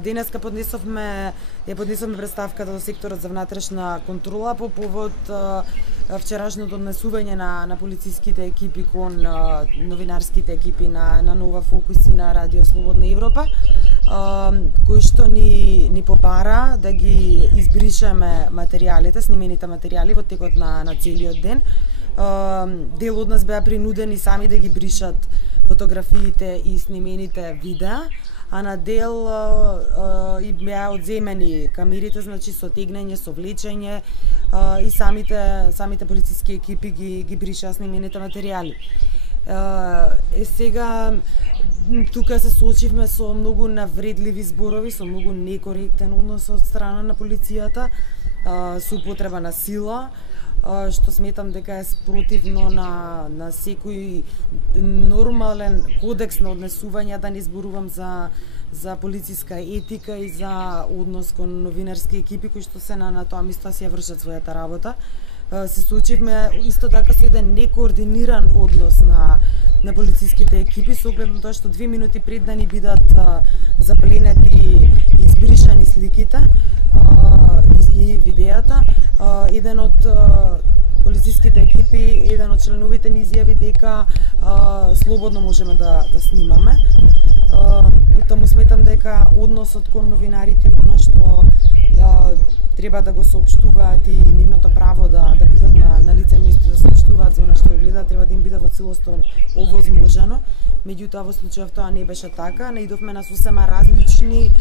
Денеска поднесовме представката до секторот за внатрешна контрола по повод вчерашното однесување на полициските екипи кон новинарските екипи на Нова Фокус и на Радио Слободна Европа, кои што ни побара да ги избришеме материјалите, снимените материјали во текот на целиот ден. Дел од нас беа принудени сами да ги бришат фотографиите и снимените видеа, а на дел и беа одземени камерите, значи со тегнење, со влечење и самите полициски екипи ги бришаа снимените материјали. Сега тука се соочивме со многу навредливи зборови, со многу некоректен однос од страна на полицијата, со употреба на сила, што сметам дека е спротивно на секој нормален кодекс на однесување, да не зборувам за полициска етика и за однос кон новинарски екипи кои што се на тоа место си ја вршат својата работа. Се соочивме исто така со еден некоординиран однос на полициските екипи, со оглед на тоа што 2 минути пред да ни бидат запленети и избришани сликите и видеата, еден од полициските екипи, еден од членовите ни изјави дека слободно можеме да снимаме. Таму сметам дека односот кон новинарите она што треба да го соопштуваат и нивното право да бидат на лице место да соопштуваат за она што го гледаат, треба да им биде во целост овозможено. Меѓутоа во случајов тоа не беше така, наидовме на сосема различни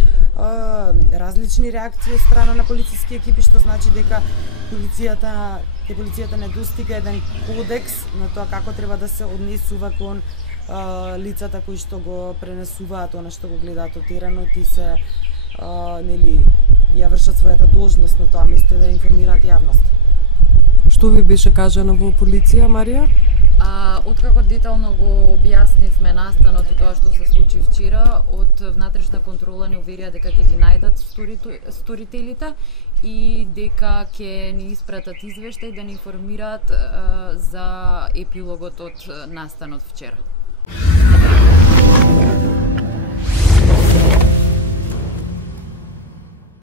реакции од страна на полициски екипи, што значи дека полицијата не достига еден кодекс на тоа како треба да се однесува кон лицата кои што го пренесуваат она што го гледаат од теренот и се ја вршат својата должност на тоа место да информираат јавност. Што ви беше кажано во полиција, Марија? Откако детално го објаснивме настанот и тоа што се случи вчера, од внатрешна контрола ни уверија дека ќе ги најдат сторителите и дека ќе ни испратат извештај да ни информираат за епилогот од настанот вчера.